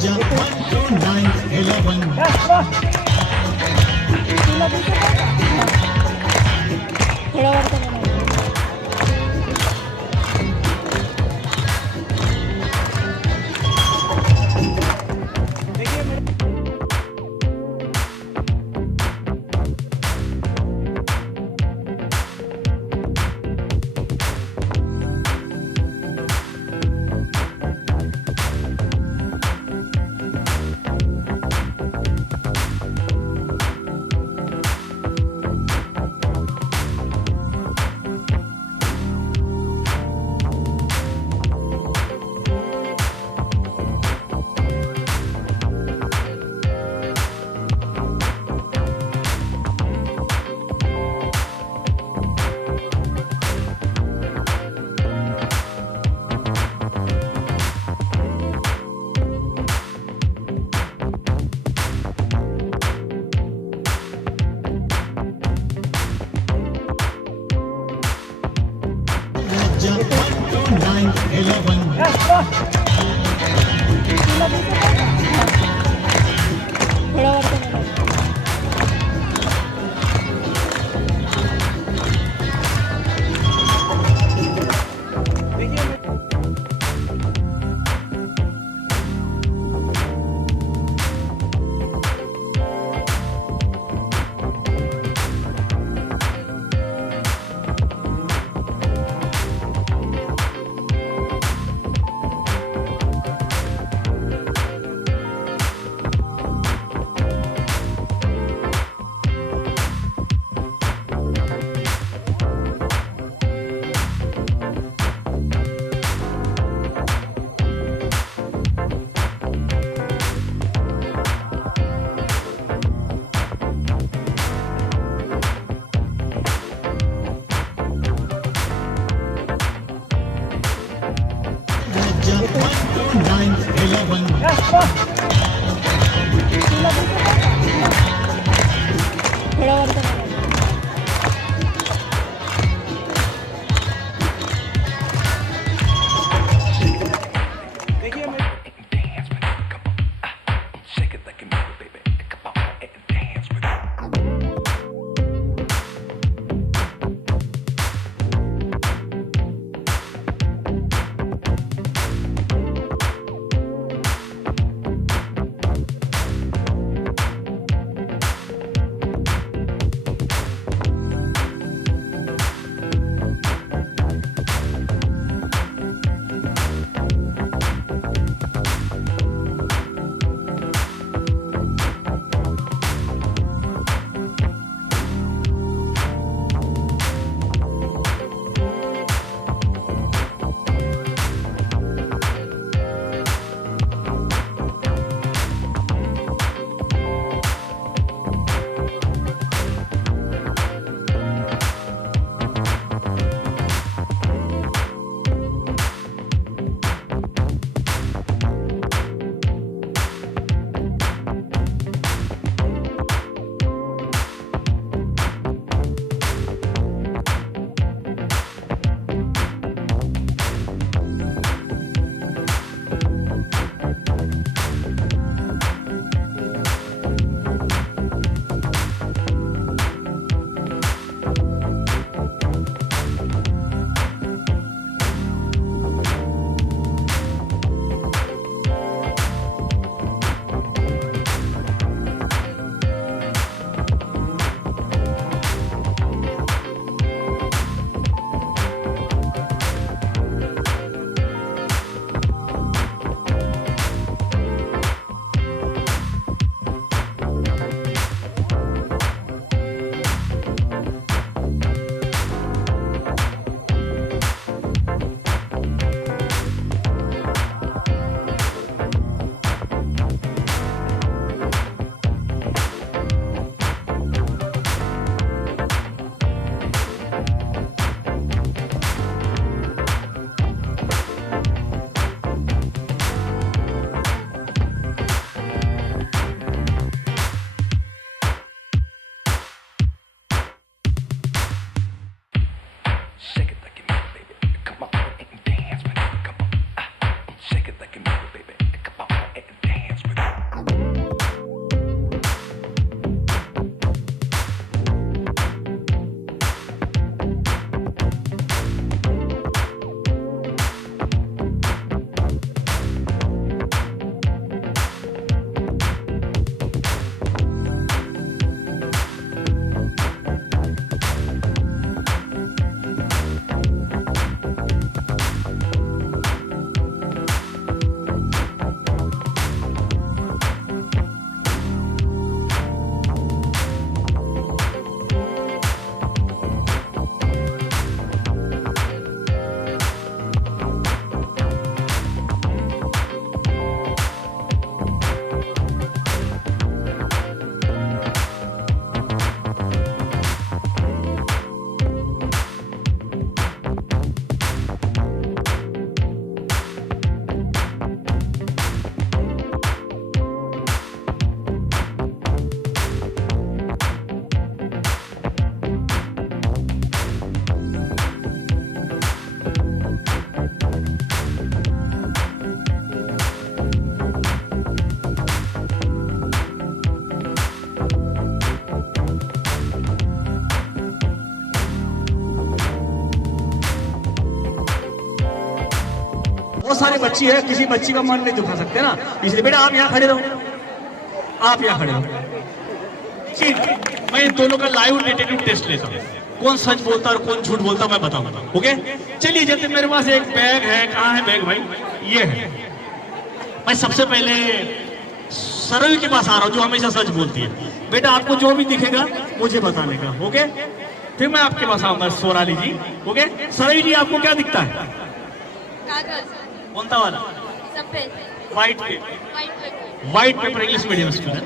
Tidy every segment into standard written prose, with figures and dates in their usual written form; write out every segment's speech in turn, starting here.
थोड़ा वर का थोड़ा वर का थोड़ा वर का सारे बच्ची है, किसी बच्ची का मन नहीं दुखा सकते ना, इसलिए बेटा आप यहाँ खड़े रहो, आप यहाँ खड़े रहो। मैं इन दोनों का लाइव डिटेक्टिव टेस्ट लेता हूँ, कौन सच बोलता है और कौन झूठ बोलता है मैं बताऊंगा। ओके चलिए, जैसे मेरे पास एक बैग है, कहाँ है बैग भाई, ये है। मैं सबसे पहले सरयू के पास आ रहा हूँ जो हमेशा सच बोलती है। बेटा आपको जो भी दिखेगा मुझे बताने का, ओके। फिर मैं आपके पास आऊंगा सोनाली जी, ओके। सरयू जी आपको क्या दिखता है? कौन सा वाला? White paper. White paper English medium student.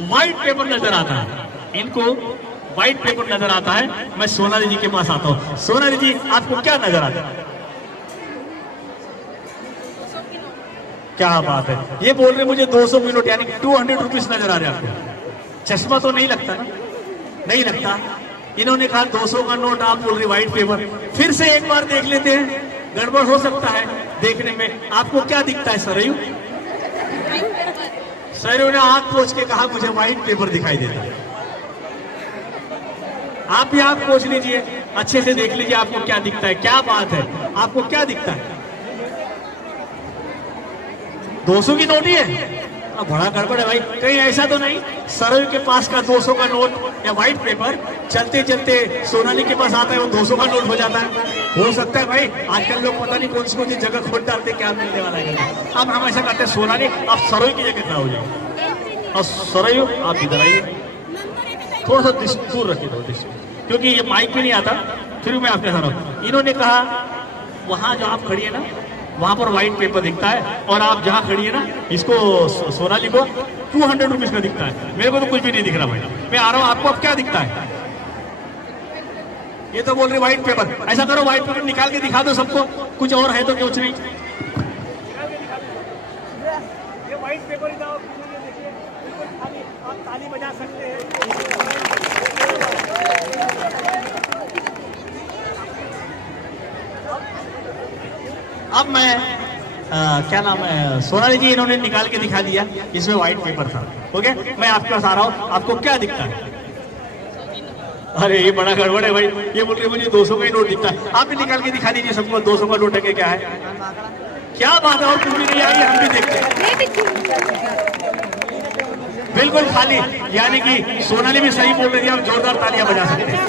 White paper नजर आता है इनको, व्हाइट पेपर नजर आता है। मैं सोनाली जी के पास आता हूँ। सोनाली जी आपको क्या नजर आता है? क्या बात है, ये बोल रहे मुझे 200 की नोट यानी 200 रुपीज नजर आ रहे हैं आपको। चश्मा तो नहीं लगता ना? नहीं लगता। इन्होंने कहा 200 का नोट, आप बोल रहे व्हाइट पेपर। फिर से एक बार देख लेते हैं, गड़बड़ हो सकता है देखने में। आपको क्या दिखता है सरयू? सरयू ने आंख पोंछ के कहा मुझे व्हाइट पेपर दिखाई देता है। आप भी आंख पोंछ लीजिए, अच्छे से देख लीजिए आपको क्या दिखता है। क्या बात है, आपको क्या दिखता है? 200 की नोट ही है? बड़ा गड़बड़ है भाई, कहीं ऐसा तो नहीं सरयू के पास का 200 का नोट या व्हाइट पेपर चलते चलते सोनाली के पास आता है वो 200 का नोट हो जाता है? हो सकता है भाई, आजकल लोग पता नहीं कौन सी जगह खोद डालते क्या मिलने वाला है। अब हम ऐसा करते हैं, सोनाली आप सरयू की जगह खड़ा हो जाए और सरयू आप इधर आइए, थोड़ा सा दूर रखिए दो, क्योंकि ये माइक भी नहीं आता। फिर मैं आपके साथ हूँ। इन्होंने कहा वहां जो आप खड़ी है ना, वहां पर व्हाइट पेपर दिखता है, और आप जहां खड़ी है ना, इसको सोनाली को 200 रुपीज का दिखता है। मेरे को तो कुछ भी नहीं दिख रहा भाई, मैं आ रहा हूं। आपको अब क्या दिखता है? ये तो बोल रहे व्हाइट पेपर। ऐसा करो, व्हाइट पेपर निकाल के दिखा दो सबको, कुछ और है तो कुछ नहीं। ये व्हाइट पेपर ही जाओ, आप ताली बजा सकते हैं। अब मैं क्या नाम है, सोनाली जी इन्होंने निकाल के दिखा दिया, इसमें व्हाइट पेपर था। ओके मैं आपके पास आ रहा हूँ, आपको क्या दिखता है? अरे ये बड़ा गड़बड़ है भाई, ये बोल रहे मुझे 200 का ही नोट दिखता है। आप भी निकाल के दिखा दीजिए सबको 200 का नोट है क्या है? क्या बात है, और कुछ भी नहीं आई, हम भी देखते हैं। बिल्कुल खाली, यानी कि सोनाली भी सही बोल रही है। आप जोरदार तालियां बजा सकते हैं।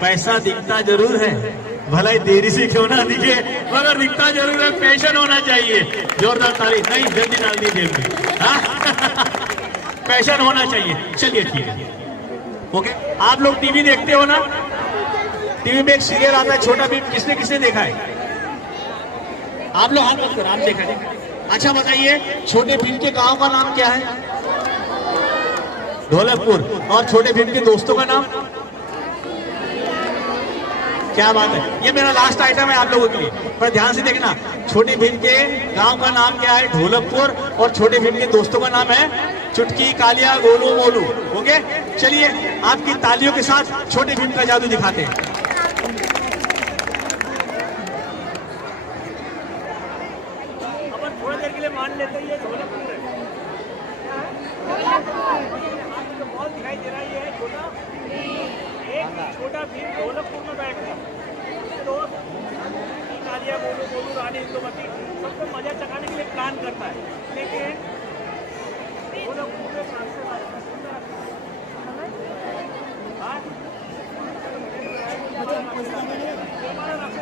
पैसा दिखता जरूर है, भला ही देरी से क्यों ना दिखे, मगर दिखता जरूर है। पैशन होना चाहिए। जोरदार ताली नहीं, जल्दी डाल दी जेब में। पैशन होना चाहिए। चलिए ठीक है, ओके। आप लोग टीवी देखते हो ना? टीवी में एक सीरियल आता है छोटा भीम, किसने किसने देखा है? आप लोग हाथ मत करो, आप देखा नहीं। अच्छा बताइए, छोटे भीम के गांव का नाम क्या है? ढोलकपुर। और छोटे भीम के दोस्तों का नाम? क्या बात है, ये मेरा लास्ट आइटम है आप लोगों के लिए, पर ध्यान से देखना। छोटे भीम के गांव का नाम क्या है? ढोलकपुर। और छोटे भीम के दोस्तों का नाम है चुटकी, कालिया, गोलू, मोलू। ओके चलिए, आपकी तालियों के साथ छोटे भीम का जादू दिखाते हैं। अपन थोड़ी देर के लिए मान लेते हैं ये ढोलकपुर है। आपको बॉल दिखाई दे रहा है, ये है छोटा एक छोटा भीम ढोलकपुर में बैठ गया। कालिया, गोलू, मोलू, रानी, इंदुमती सबको मजा चखाने के लिए प्लान करता है, लेकिन ढोलकपुर में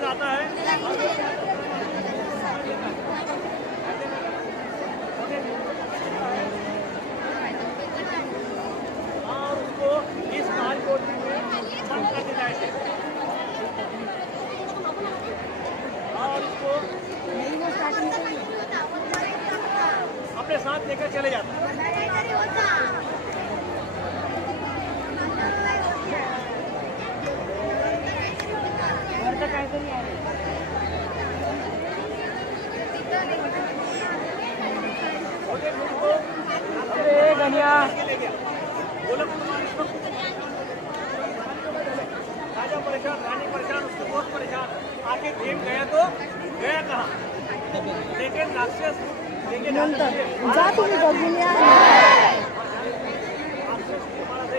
आता है और उसको इस काल कोठरी में बंद कर देना है और उसको अपने साथ लेकर चले जाते हैं। राजा परेशान, रानी परेशान, उसके बहुत परेशान। आगे गेम गया तो गया कहाँ, लेकिन राक्षस लेके जाते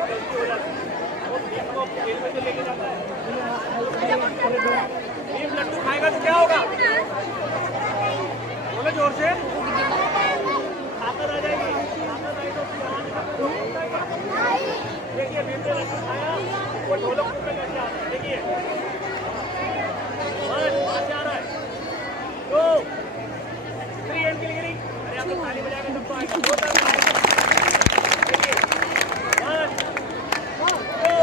गलती हो जाती है। वो गेम को जेल में तो लेके जाता है। लड्डू खाएगा तो क्या होगा? बोलो जोर से। ताकत आ जाएगी। ताकत आई तो देखिए बेटे लड्डू खाया वो ढोलक पे कैसे आता है। देखिए से आ रहा है 2 3 एंड गिरी। अरे आप लोग ताली बजा के सबको आएगा। 2 तक देखिए 1 2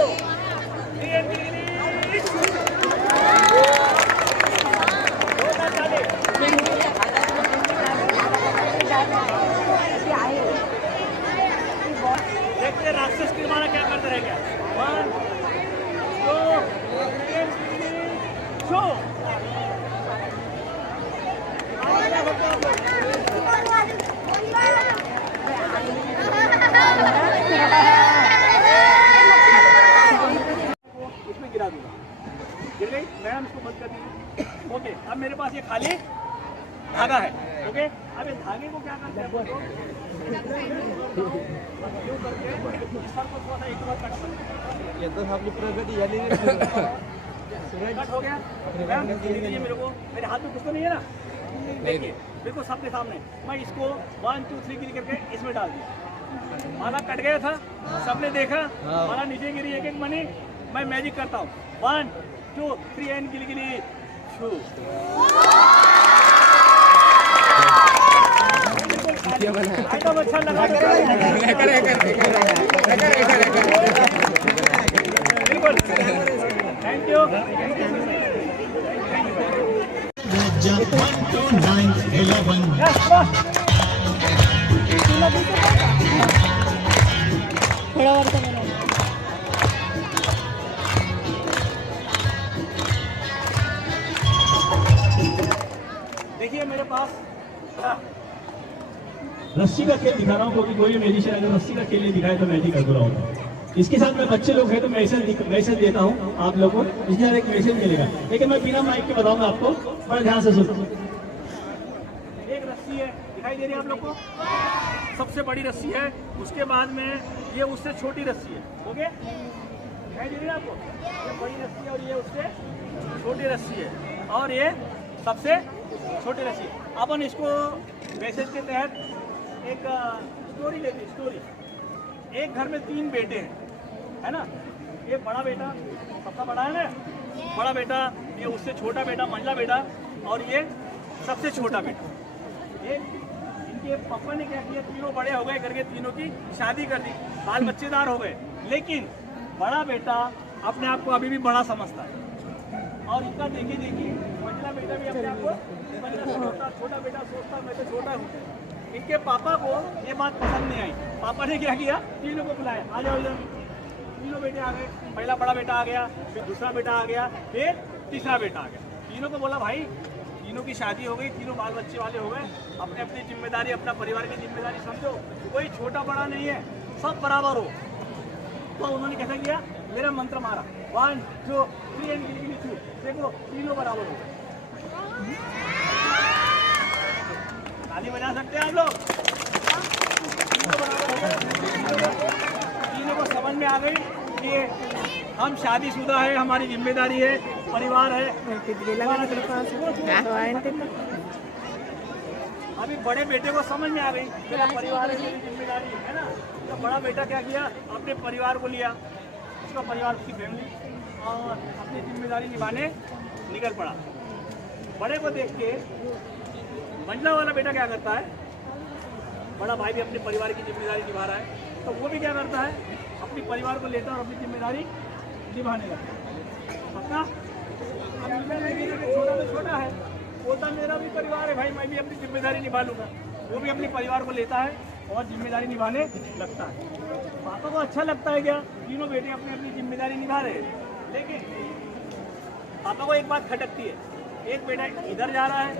3 एंड गिरी। 2 तक चाले। देखते राक्षस की मारा क्या करते रह गया। 1 2 3 शो। इसमें गिरा दूंगा। गिर गई मैडम, इसको बंद कर दीजिए। ओके, अब मेरे पास ये खाली धागा है। ओके, अब इस धागे को क्या करते हैं यूं करके इस सर को थोड़ा सा एक बार कट कर। ये तो आपकी प्रगति यानी कट हो गया। मैम दीजिए मेरे को, मेरे हाथ में कुछ तो नहीं है ना। देखिए बिल्कुल सबके सामने मैं इसको 1 2 3 गिरी करके इसमें डाल दिया। माला कट गया था, सबने देखा माला नीचे गिरी एक एक मनी। मैं मैजिक करता हूँ 1 2 3 एंड गिली गिली छू। आइटम अच्छा लगा बिल्कुल। Thank you. 1 2 9 11 थोड़ा और तो मैंने देखिए मेरे पास रस्सी का खेल दिखा रहा हूँ, क्योंकि कोई मैजिशियन अगर रस्सी का खेल नहीं दिखाए तो मैजिक कर रहा हूँ। इसके साथ में बच्चे लोग हैं तो मैसेज देता हूँ आप लोगों को। इसके साथ एक मैसेज मिलेगा, लेकिन मैं बिना माइक के बताऊंगा आपको, बड़ा ध्यान से सुनो। एक रस्सी है दिखाई दे रही है आप लोग को, सबसे बड़ी रस्सी है। उसके बाद में ये उससे छोटी रस्सी है। ओके, दिखाई दे रही है आपको, ये बड़ी रस्सी है और ये उससे छोटी रस्सी है और ये सबसे छोटी रस्सी। अपन इसको मैसेज के तहत एक स्टोरी लेते। स्टोरी, एक घर में 3 बेटे हैं, है ना। ये बड़ा बेटा सबसे बड़ा है ना, बड़ा बेटा, ये उससे छोटा बेटा मंझला बेटा, और ये सबसे छोटा बेटा। ये इनके पापा ने क्या किया, तीनों बड़े हो गए करके तीनों की शादी कर दी, बाल बच्चेदार हो गए। लेकिन बड़ा बेटा अपने आप को अभी भी बड़ा समझता है और इनका देखी देखी मंझला बेटा भी अपने आप को सोचता, छोटा बेटा सोचता मैं तो छोटा हूँ। इनके पापा को ये बात पसंद नहीं आई। पापा ने क्या किया, तीनों को बुलाया, आ जाओ इधर। तीनों बेटे आ गए, पहला बड़ा बेटा आ गया, फिर दूसरा बेटा आ गया, फिर तीसरा बेटा आ गया। तीनों को बोला भाई तीनों की शादी हो गई, तीनों बाल बच्चे वाले हो गए, अपने अपनी जिम्मेदारी, अपना परिवार की जिम्मेदारी समझो, कोई छोटा बड़ा नहीं है, सब बराबर हो। तो उन्होंने कैसा किया, मेरा मंत्र मारा 1 2 3 एंड गिली छू। देखो तीनों बराबर हो गए। ताली बजा सकते हैं आप लोग। तीनों बराबर हो गए। तीनों को समझ में आ गई कि हम शादीशुदा है, हमारी जिम्मेदारी है, परिवार है। अभी बड़े बेटे को समझ में आ गई मेरा परिवार है, मेरी जिम्मेदारी है ना। तो बड़ा बेटा क्या किया, अपने परिवार को लिया, उसका परिवार, उसकी फैमिली, और अपनी जिम्मेदारी निभाने निकल पड़ा। बड़े को देख के मंझला वाला बेटा क्या करता है, बड़ा भाई भी अपने परिवार की जिम्मेदारी निभा रहा है, तो वो भी क्या करता है, अपने परिवार को लेता है और अपनी जिम्मेदारी निभाने लगता है। पक्का? छोटा तो छोटा है, बोलता मेरा भी परिवार है भाई, मैं भी अपनी जिम्मेदारी निभा लूँगा। वो भी अपने परिवार को लेता है और जिम्मेदारी निभाने लगता है। पापा को अच्छा लगता है क्या, तीनों बेटे अपनी अपनी जिम्मेदारी निभा रहे हैं। लेकिन पापा को एक बात खटकती है, एक बेटा इधर जा रहा है,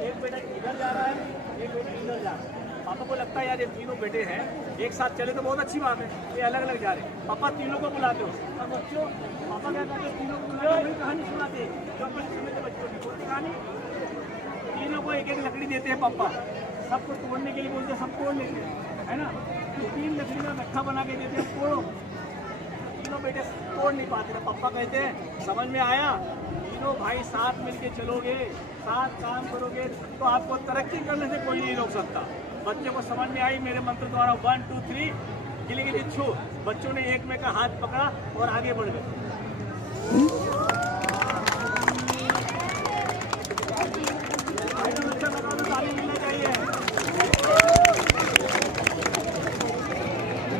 एक बेटा इधर जा रहा है, एक बेटा इधर जा रहा है। पापा को लगता है यार ये तीनों बेटे हैं, एक साथ चले तो बहुत अच्छी बात है, ये अलग अलग जा रहे हैं। पापा तीनों को बुलाते हो और बच्चों, पापा क्या करते हैं, तीनों को बुलाते कहानी सुनाते हैं, जो अपने समय के बच्चों की बोलती कहानी। तीनों को एक एक लकड़ी देते हैं पापा, सबको तोड़ने के लिए बोलते हैं, सब तोड़ लेते हैं, है ना। तो 3 लकड़ी का गट्ठा बना के देते हैं, तोड़ो। तीनों बेटे तोड़ नहीं पाते थे। पापा कहते हैं समझ में आया, तीनों भाई साथ मिलके चलोगे, साथ काम करोगे तो आपको तरक्की करने से कोई नहीं रोक सकता। बच्चे को समझ में आई मेरे मंत्र द्वारा 1 2 3 गिली गिली छू, बच्चों ने एक में का हाथ पकड़ा और आगे बढ़ गए।